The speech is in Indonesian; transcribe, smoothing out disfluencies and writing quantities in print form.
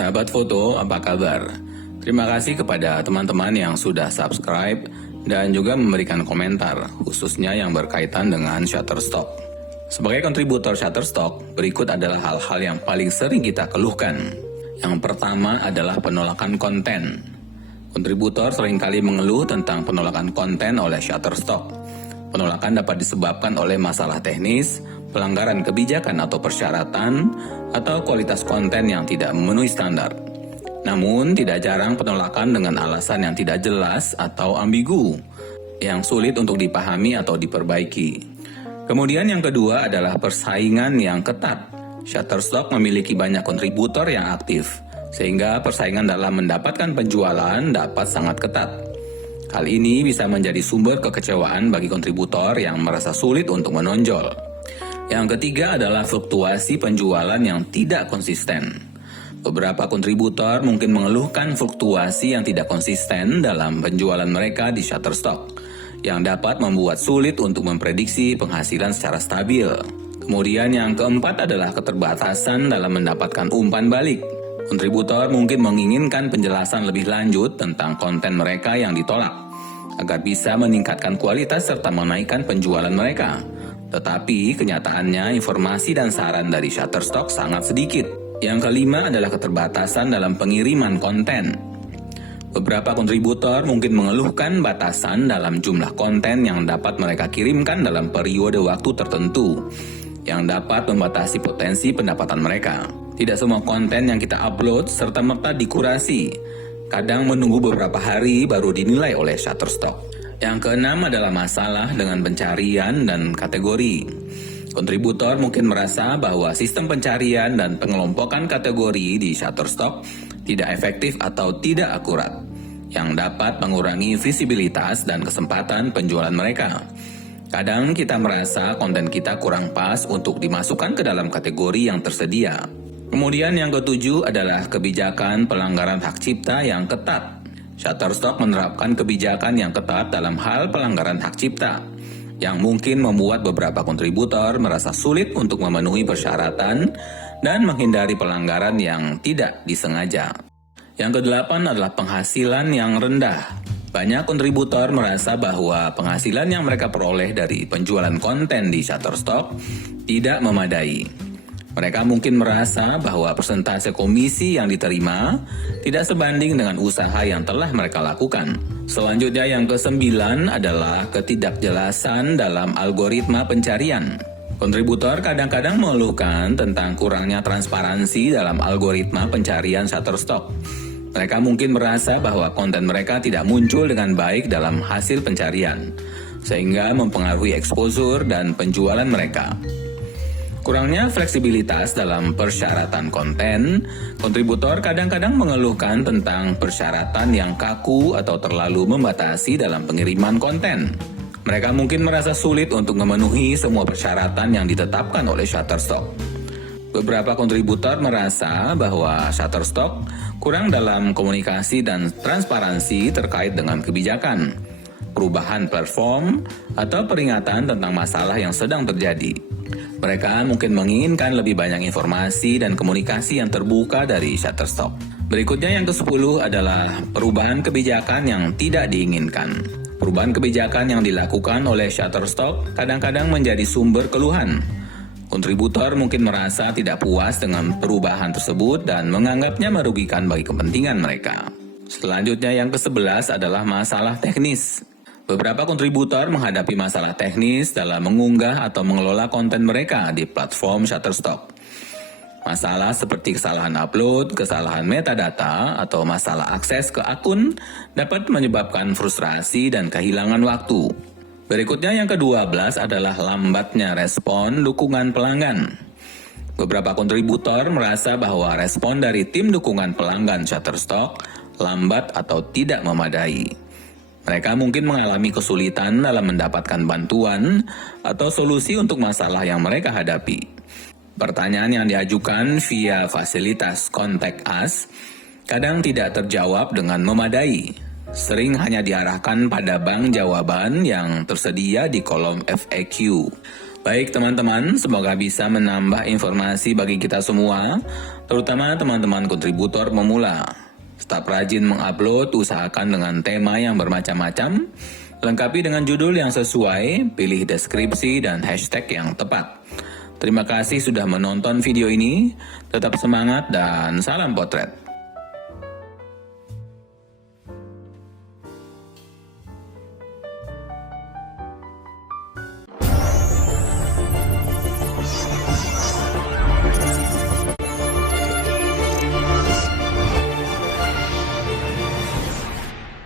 Sahabat foto, apa kabar? Terima kasih kepada teman-teman yang sudah subscribe dan juga memberikan komentar, khususnya yang berkaitan dengan Shutterstock. Sebagai kontributor Shutterstock, berikut adalah hal-hal yang paling sering kita keluhkan. Yang pertama adalah penolakan konten. Kontributor seringkali mengeluh tentang penolakan konten oleh Shutterstock. Penolakan dapat disebabkan oleh masalah teknis, pelanggaran kebijakan atau persyaratan, atau kualitas konten yang tidak memenuhi standar. Namun, tidak jarang penolakan dengan alasan yang tidak jelas atau ambigu, yang sulit untuk dipahami atau diperbaiki. Kemudian yang kedua adalah persaingan yang ketat. Shutterstock memiliki banyak kontributor yang aktif, sehingga persaingan dalam mendapatkan penjualan dapat sangat ketat. Hal ini bisa menjadi sumber kekecewaan bagi kontributor yang merasa sulit untuk menonjol. Yang ketiga adalah fluktuasi penjualan yang tidak konsisten. Beberapa kontributor mungkin mengeluhkan fluktuasi yang tidak konsisten dalam penjualan mereka di Shutterstock, yang dapat membuat sulit untuk memprediksi penghasilan secara stabil. Kemudian yang keempat adalah keterbatasan dalam mendapatkan umpan balik. Kontributor mungkin menginginkan penjelasan lebih lanjut tentang konten mereka yang ditolak, agar bisa meningkatkan kualitas serta menaikkan penjualan mereka. Tetapi kenyataannya informasi dan saran dari Shutterstock sangat sedikit. Yang kelima adalah keterbatasan dalam pengiriman konten. Beberapa kontributor mungkin mengeluhkan batasan dalam jumlah konten yang dapat mereka kirimkan dalam periode waktu tertentu, yang dapat membatasi potensi pendapatan mereka. Tidak semua konten yang kita upload serta-merta dikurasi. Kadang menunggu beberapa hari baru dinilai oleh Shutterstock. Yang keenam adalah masalah dengan pencarian dan kategori. Kontributor mungkin merasa bahwa sistem pencarian dan pengelompokan kategori di Shutterstock tidak efektif atau tidak akurat, yang dapat mengurangi visibilitas dan kesempatan penjualan mereka. Kadang kita merasa konten kita kurang pas untuk dimasukkan ke dalam kategori yang tersedia. Kemudian yang ketujuh adalah kebijakan pelanggaran hak cipta yang ketat. Shutterstock menerapkan kebijakan yang ketat dalam hal pelanggaran hak cipta, yang mungkin membuat beberapa kontributor merasa sulit untuk memenuhi persyaratan dan menghindari pelanggaran yang tidak disengaja. Yang kedelapan adalah penghasilan yang rendah. Banyak kontributor merasa bahwa penghasilan yang mereka peroleh dari penjualan konten di Shutterstock tidak memadai. Mereka mungkin merasa bahwa persentase komisi yang diterima tidak sebanding dengan usaha yang telah mereka lakukan. Selanjutnya yang kesembilan adalah ketidakjelasan dalam algoritma pencarian. Kontributor kadang-kadang mengeluhkan tentang kurangnya transparansi dalam algoritma pencarian Shutterstock. Mereka mungkin merasa bahwa konten mereka tidak muncul dengan baik dalam hasil pencarian, sehingga mempengaruhi exposure dan penjualan mereka. Kurangnya fleksibilitas dalam persyaratan konten, kontributor kadang-kadang mengeluhkan tentang persyaratan yang kaku atau terlalu membatasi dalam pengiriman konten. Mereka mungkin merasa sulit untuk memenuhi semua persyaratan yang ditetapkan oleh Shutterstock. Beberapa kontributor merasa bahwa Shutterstock kurang dalam komunikasi dan transparansi terkait dengan kebijakan, perubahan platform, atau peringatan tentang masalah yang sedang terjadi. Mereka mungkin menginginkan lebih banyak informasi dan komunikasi yang terbuka dari Shutterstock. Berikutnya yang ke-10 adalah perubahan kebijakan yang tidak diinginkan. Perubahan kebijakan yang dilakukan oleh Shutterstock kadang-kadang menjadi sumber keluhan. Kontributor mungkin merasa tidak puas dengan perubahan tersebut dan menganggapnya merugikan bagi kepentingan mereka. Selanjutnya yang ke-11 adalah masalah teknis. Beberapa kontributor menghadapi masalah teknis dalam mengunggah atau mengelola konten mereka di platform Shutterstock. Masalah seperti kesalahan upload, kesalahan metadata, atau masalah akses ke akun dapat menyebabkan frustrasi dan kehilangan waktu. Berikutnya yang ke-12 adalah lambatnya respon dukungan pelanggan. Beberapa kontributor merasa bahwa respon dari tim dukungan pelanggan Shutterstock lambat atau tidak memadai. Mereka mungkin mengalami kesulitan dalam mendapatkan bantuan atau solusi untuk masalah yang mereka hadapi. Pertanyaan yang diajukan via fasilitas Contact Us kadang tidak terjawab dengan memadai. Sering hanya diarahkan pada bank jawaban yang tersedia di kolom FAQ. Baik teman-teman, semoga bisa menambah informasi bagi kita semua, terutama teman-teman kontributor pemula. Tetap rajin mengupload, usahakan dengan tema yang bermacam-macam, lengkapi dengan judul yang sesuai, pilih deskripsi dan hashtag yang tepat. Terima kasih sudah menonton video ini, tetap semangat dan salam potret.